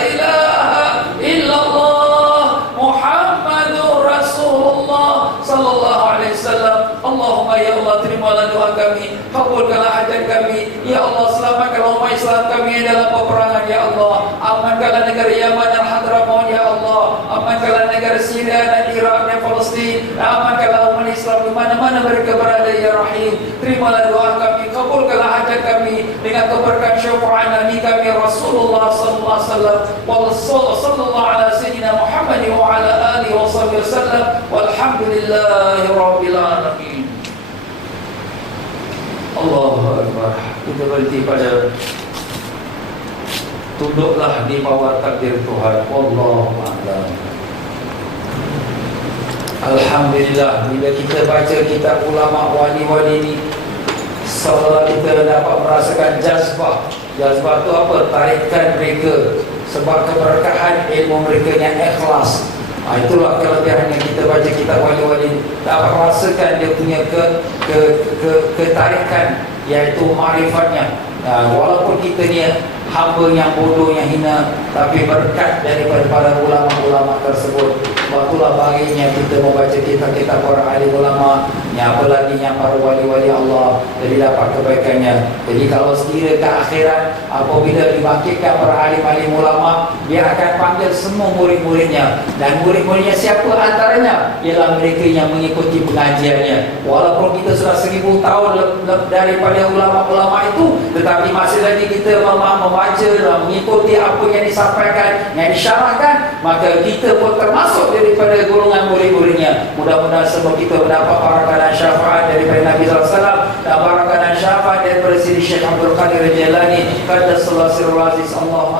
ilaha illallah Muhammadur Rasulullah sallallahu alaihi wasallam. Allahumma ya Allah, terimalah doa kami, kabulkanlah hajat kami ya Allah. Selamatkanlah umat Islam kami dalam peperangan ya Allah. Amankanlah negara Yaman dan Hadramaut ya Allah. Amankanlah negara Syria dan Iraq dan Palestin. Amankanlah umat Islam di mana-mana mereka berada ya Rahim. Terimalah doa kami, kabulkanlah hajat kami dengan keberkahan syafaat Nabi kami Rasulullah sallallahu alaihi wasallam. Sallallahu ala sayyidina Muhammad wa ala alihi wasallam. Walhamdulillahi rabbil alamin. Allahu Akbar. Kita berhenti pada tunduklah di bawah takdir Tuhan. Wallahu a'lam. Alhamdulillah, bila kita baca kitab ulama wali-wali ini, seolah kita dapat merasakan jazbah. Jazbah itu apa? Tarikan mereka sebab keberkahan ilmu mereka yang ikhlas. Itulah kelebihan yang kita baca kitab wali-wali, dapat merasakan dia punya ketarikan, iaitu ma'rifatnya. Walaupun kita ni hamba yang bodoh, yang hina, tapi berkat daripada para ulama-ulama tersebut. Sebab itulah baginya kita membaca kitab-kitab para ahli ulama, yang apalagi yang para wali-wali Allah, jadi dapat kebaikannya. Jadi kalau sekiranya ke akhirat, apabila dibangkitkan para ahli ulama, dia akan panggil semua murid-muridnya. Dan murid-muridnya siapa antaranya? Ialah mereka yang mengikuti pengajiannya. Walaupun kita sudah 1000 tahun daripada ulama-ulama itu, tetapi masih lagi kita membaca dan mengikuti apa yang disampaikan, yang disyarahkan, maka kita pun termasuk daripada golongan murid-muridnya. Mudah-mudahan semua kita mendapat barakah dan syafaat daripada Nabi SAW, dan barakah dan syafaat daripada Sidi Syekh Abdul Qadir Jailani, qaddasallahu sirrul aziz. Allahumma